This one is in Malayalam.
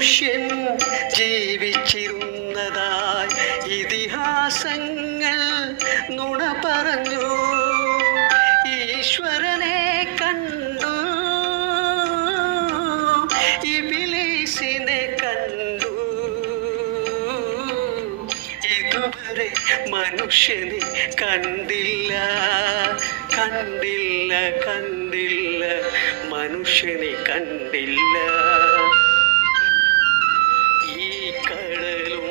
മനുഷ്യൻ ജീവിച്ചിരുന്നതായി ഇതിഹാസങ്ങൾ നുണ പറഞ്ഞു. ഈശ്വരനെ കണ്ടു, ഇബ്ലീസിനെ കണ്ടു. ഇതുവരെ മനുഷ്യനെ കണ്ടില്ല, കണ്ടില്ല, കണ്ടില്ല, മനുഷ്യനെ കണ്ടില്ല. ഈ കടലും